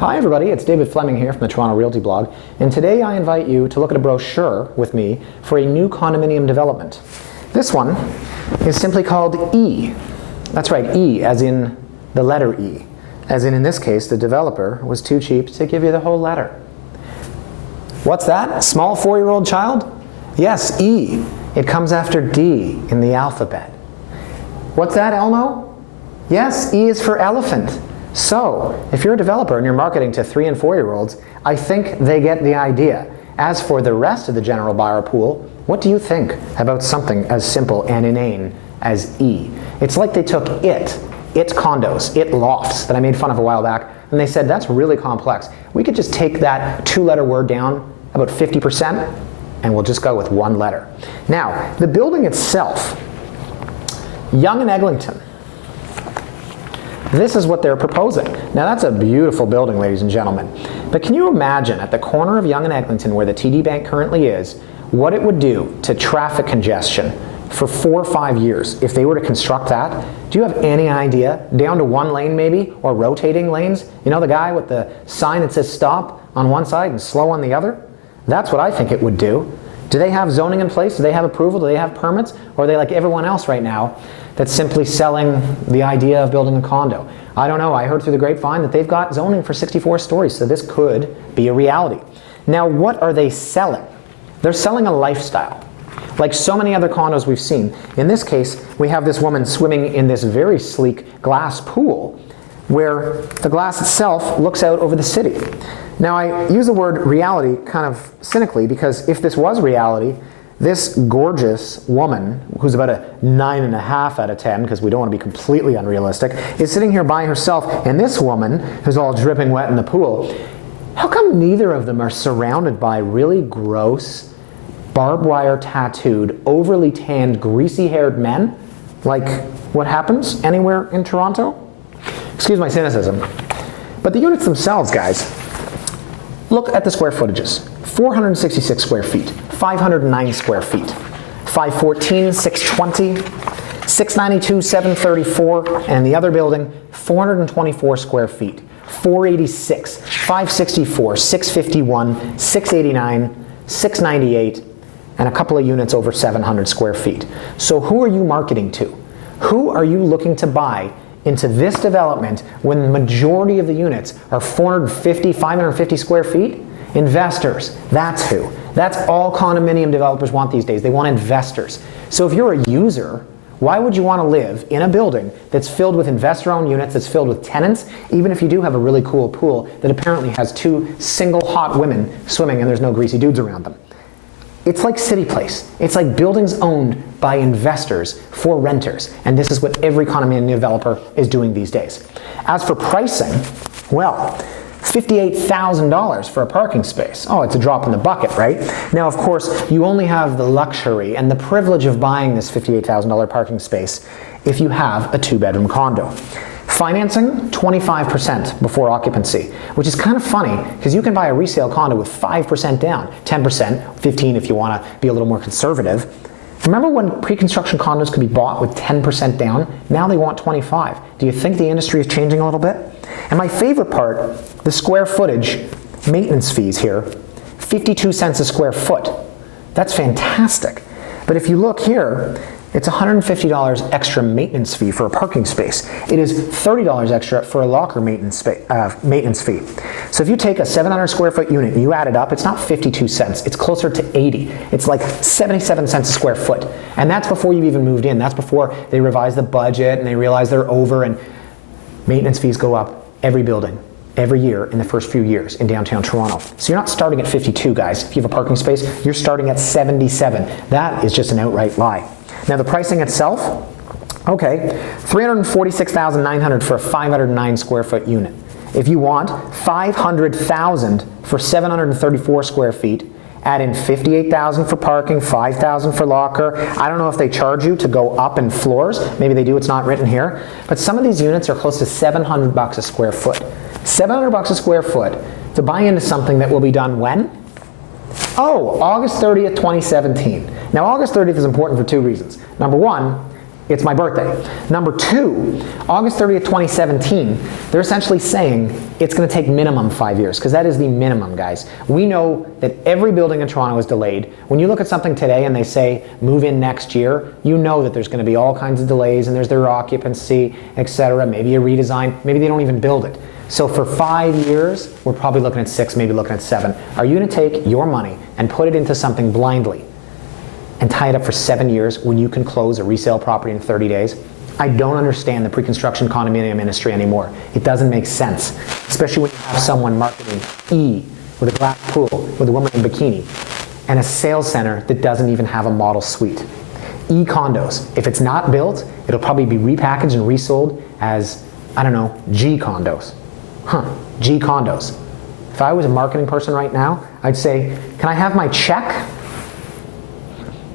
Hi everybody, it's David Fleming here from the Toronto Realty blog, and today I invite you to look at a brochure with me for a new condominium development. This one is simply called E. That's right, E as in the letter E. As in this case, the developer was too cheap to give you the whole letter. What's that? Small 4-year-old child? Yes, E. It comes after D in the alphabet. What's that, Elmo? Yes, E is for elephant. So, if you're a developer and you're marketing to 3- and 4-year-olds, I think they get the idea. As for the rest of the general buyer pool, what do you think about something as simple and inane as E? It's like they took It Condos, It Lofts, that I made fun of a while back, and they said that's really complex. We could just take that 2-letter word down about 50%, and we'll just go with 1 letter. Now, the building itself, Yonge and Eglinton. This is what they're proposing. Now that's a beautiful building, ladies and gentlemen. But can you imagine at the corner of Yonge and Eglinton, where the TD Bank currently is, what it would do to traffic congestion for 4 or 5 years if they were to construct that? Do you have any idea? Down to 1 lane maybe, or rotating lanes? You know, the guy with the sign that says stop on one side and slow on the other? That's what I think it would do. Do they have zoning in place? Do they have approval? Do they have permits? Or are they like everyone else right now that's simply selling the idea of building a condo? I don't know. I heard through the grapevine that they've got zoning for 64 stories, so this could be a reality. Now, what are they selling? They're selling a lifestyle. Like so many other condos we've seen. In this case, we have this woman swimming in this very sleek glass pool where the glass itself looks out over the city. Now, I use the word reality kind of cynically because if this was reality, this gorgeous woman, who's about a 9.5 out of 10, because we don't want to be completely unrealistic, is sitting here by herself, and this woman, who's all dripping wet in the pool, how come neither of them are surrounded by really gross, barbed wire tattooed, overly tanned, greasy-haired men? Like what happens anywhere in Toronto? Excuse my cynicism. But the units themselves, guys, look at the square footages. 466 square feet, 509 square feet, 514, 620, 692, 734, and the other building, 424 square feet, 486, 564, 651, 689, 698, and a couple of units over 700 square feet. So who are you marketing to? Who are you looking to buy into this development when the majority of the units are 450, 550 square feet? Investors, that's who. That's all condominium developers want these days. They want investors. So if you're a user, why would you want to live in a building that's filled with investor-owned units, that's filled with tenants, even if you do have a really cool pool that apparently has 2 single hot women swimming and there's no greasy dudes around them? It's like City Place. It's like buildings owned by investors for renters. And this is what every condominium developer is doing these days. As for pricing, well, $58,000 for a parking space. Oh, it's a drop in the bucket, right? Now, of course, you only have the luxury and the privilege of buying this $58,000 parking space if you have a 2-bedroom condo. Financing, 25% before occupancy, which is kind of funny because you can buy a resale condo with 5% down, 10%, 15% if you want to be a little more conservative. Remember when pre-construction condos could be bought with 10% down? Now they want 25%. Do you think the industry is changing a little bit? And my favorite part, the square footage maintenance fees here, 52 cents a square foot. That's fantastic. But if you look here, it's $150 extra maintenance fee for a parking space. It is $30 extra for a locker maintenance fee. So if you take a 700 square foot unit and you add it up, it's not 52 cents, it's closer to 80. It's like 77 cents a square foot. And that's before you've even moved in. That's before they revise the budget and they realize they're over, and maintenance fees go up every building, every year in the first few years in downtown Toronto. So you're not starting at 52, guys. If you have a parking space, you're starting at 77. That is just an outright lie. Now the pricing itself, okay, $346,900 for a 509 square foot unit. If you want $500,000 for 734 square feet, add in $58,000 for parking, $5,000 for locker. I don't know if they charge you to go up in floors. Maybe they do, it's not written here. But some of these units are close to $700 a square foot. $700 a square foot to buy into something that will be done when? Oh, August 30th, 2017. Now, August 30th is important for 2 reasons. Number one, It's my birthday. Number two, August 30th, 2017, they're essentially saying it's going to take minimum 5 years, because that is the minimum, guys. We know that every building in Toronto is delayed. When you look at something today and they say move in next year, you know that there's going to be all kinds of delays, and there's their occupancy, etc. Maybe a redesign, maybe they don't even build it. So for 5 years, we're probably looking at 6, maybe looking at 7. Are you going to take your money and put it into something blindly and tie it up for 7 years when you can close a resale property in 30 days? I don't understand the pre-construction condominium industry anymore. It doesn't make sense, especially when you have someone marketing E with a glass pool with a woman in a bikini and a sales center that doesn't even have a model suite. E-Condos, if it's not built, it'll probably be repackaged and resold as, I don't know, G-Condos. G-Condos. If I was a marketing person right now, I'd say, can I have my check